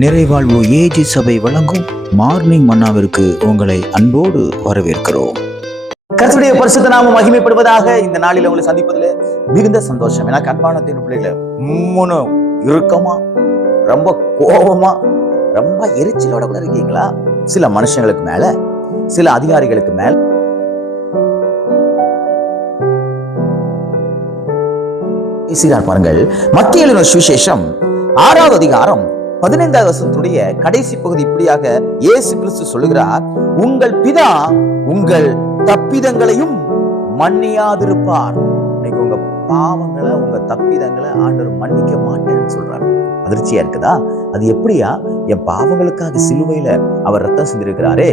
நிறைவாழ்வு AG சபை வழங்கும் morning மன்னாவிற்கு உங்களை அன்போடு வரவேற்கிறோம். கர்த்தருடைய பரிசுத்த நாமம் மகிமைப்படுவதாக. இந்த நாளில் உங்களை சந்திப்பதில் மிகுந்த சந்தோஷம். ஏன்னா அன்பான பிள்ளைகளை இறுக்கமா, ரொம்ப கோபமா, ரொம்ப எரிச்சலோட கூட இருக்கீங்களா? சில மனுஷங்களுக்கு மேல, சில அதிகாரிகளுக்கு மேல பாருங்கள். மத்திய எழுதின சுவிசேஷம் 6வது அதிகாரம் 15வது வசனத்துடைய கடைசி பகுதி இப்படியாக இயேசு கிறிஸ்து சொல்லுகிறார், உங்கள் பிதா உங்கள் தப்பிதங்களையும் மன்னியாதிருப்பார். இன்னைக்கு உங்க பாவங்களை, உங்க தப்பிதங்களை ஆண்டவர் மன்னிக்க மாட்டேன்னு சொல்றாரு. அதிர்ச்சியா இருக்குதா? அது எப்படியா? என் பாவங்களுக்காக சிலுவையில அவர் ரத்தம் செஞ்சிருக்கிறாரே,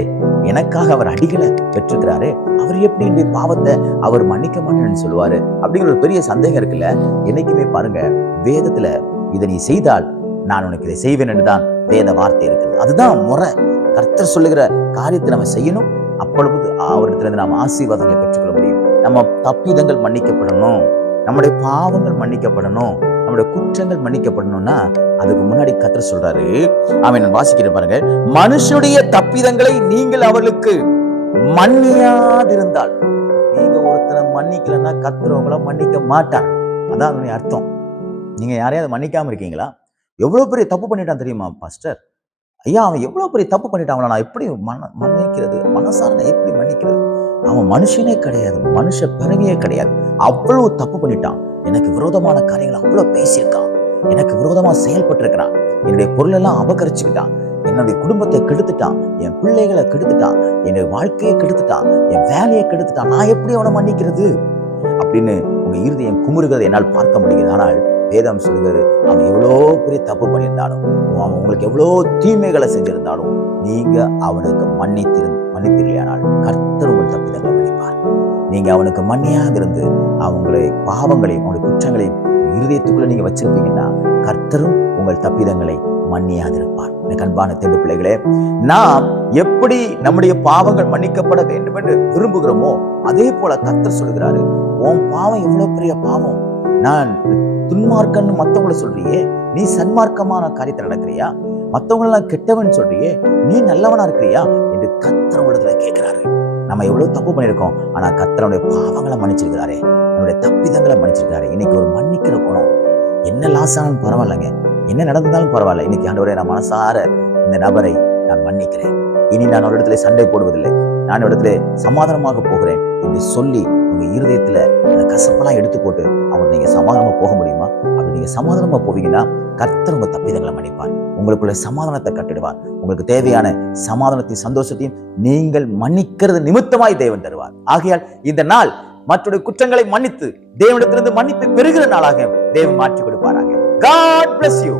எனக்காக அவர் அடிகளை பெற்றிருக்கிறாரே, அவர் எப்படி இந்த பாவத்தை அவர் மன்னிக்க மாட்டேன்னு சொல்லுவாரு அப்படிங்கிற ஒரு பெரிய சந்தேகம் இருக்குல்ல. என்னைக்குமே பாருங்க, வேதத்துல இதை நீ செய்தால் நான் உனக்கு இதை செய்வேன் என்றுதான் வேத வார்த்தை இருக்குது. அதுதான் முறை. கர்த்தர் சொல்லுகிற காரியத்தை நம்ம செய்யணும். அப்பொழுது அவரிடத்திலிருந்து நாம் ஆசீர்வாதங்களை பெற்றுக்கொள்ள முடியும். நம்ம தப்பிதங்கள் மன்னிக்கப்படணும், நம்முடைய பாவங்கள் மன்னிக்கப்படணும், நம்முடைய குற்றங்கள் மன்னிக்கப்படணும்னா அதுக்கு முன்னாடி கர்த்தர் சொல்றாரு, நான் வாசிக்கிறேன் பாருங்க, மனுஷனுடைய தப்பிதங்களை நீங்கள் அவர்களுக்கு மன்னியாதிருந்தால், நீங்க ஒருத்தரை மன்னிக்கலன்னா கர்த்தர் உங்களை மன்னிக்க மாட்டார். அதான் அதனுடைய அர்த்தம். நீங்க யாரையாவது மன்னிக்காம இருக்கீங்களா? எவ்வளவு பெரிய தப்பு பண்ணிட்டான் தெரியுமா பாஸ்டர்? ஐயா, அவன் எவ்வளவு பெரிய தப்பு பண்ணிட்டான், நான் எப்படி மன்னிக்கிறது? மனசார எப்படி மன்னிக்கிறது? அவன் மனுஷனே கிடையாது, மனுஷ பிறவியே கிடையாது. அவ்வளவு தப்பு பண்ணிட்டான். எனக்கு விரோதமான காரியங்கள் அவ்வளவு பேசியிருக்கான், எனக்கு விரோதமா செயல்பட்டு இருக்கிறான், என்னுடைய பொருள் எல்லாம் அபகரிச்சுக்கிட்டான், என்னுடைய குடும்பத்தை கெடுத்துட்டான், என் பிள்ளைகளை கெடுத்துட்டான், என்னுடைய வாழ்க்கையை கெடுத்துட்டான், என் வேலையை கெடுத்துட்டான், நான் எப்படி அவனை மன்னிக்கிறது அப்படின்னு உங்க இருதயம் குமுறுகிறதை என்னால் பார்க்க முடிகிறது. ஆனால் வேதம் சொல்லுகிறது, அவன் எவ்வளோ பெரிய தப்பு பண்ணியிருந்தாலும், அவன் உங்களுக்கு எவ்வளோ தீமைகளை செஞ்சிருந்தாலும், நீங்க அவனுக்கு மன்னித்தீர்களானால் கர்த்தர் உங்கள் தப்பிதங்களை மன்னிப்பார். நீங்க அவனுக்கு மன்னியாக இருந்து அவங்களுடைய பாவங்களையும் அவனுடைய குற்றங்களையும் இருதயத்துக்குள்ள நீங்க வச்சிருப்பீங்கன்னா கர்த்தரும் உங்கள் தப்பிதங்களை மன்னியாதிருப்பார். அன்பான தேவ பிள்ளைகளே, நாம் எப்படி நம்முடைய பாவங்கள் மன்னிக்கப்பட வேண்டும் என்று விரும்புகிறோமோ அதே போல கர்த்தர் சொல்லுகிறாரு, உன் பாவம் எவ்வளவு பெரிய பாவம், நான் துன்மார்க்கன்னு மத்தவங்களை சொல்றியே, நீ சன்மார்க்கமான காரியத்தை நடக்கிறியா? மத்தவங்களெல்லாம் கெட்டவன் சொல்றியே, நீ நல்லவனா இருக்கிறியா என்று கர்த்தர் உள்ளத்துல கேட்கிறாரு. நம்ம எவ்வளவு தப்பு பண்ணியிருக்கோம், ஆனா கர்த்தருடைய பாவங்களை மன்னிச்சிருக்கிறாரே, நம்முடைய தப்பிதங்களை மன்னிச்சிருக்காரு. இன்னைக்கு ஒரு மன்னிக்கிற குணம். என்ன லாஸ் ஆனாலும் பரவாயில்லைங்க, என்ன நடந்தாலும் பரவாயில்ல, இன்னைக்கு ஆண்டவரே நான் மனசார இந்த நபரை நான் மன்னிக்கிறேன், இனி நான் ஒரு இடத்துல சண்டை போடுவதில்லை, நான் இடத்துல சமாதானமாக போகிறேன் என்று சொல்லி உங்க இருதயத்துல அந்த கசப்பெல்லாம் எடுத்து போட்டு அவர் நீங்க சமாதானமா போக முடியுமா? அப்படி நீங்க சமாதானமா போவீங்கன்னா கர்த்தர் உங்க தப்பிதங்களை மன்னிப்பார், உங்களுக்குள்ள சமாதானத்தை கட்டிடுவார். உங்களுக்கு தேவையான சமாதானத்தையும் சந்தோஷத்தையும் நீங்கள் மன்னிக்கிறது நிமித்தமாய் தேவன் தருவார். ஆகையால் இந்த நாள் மற்றொரு குற்றங்களை மன்னித்து தேவனிடத்திலிருந்து மன்னிப்பை பெறுகிற நாளாக தேவன் மாற்றி கொடுப்பாராக. God bless you.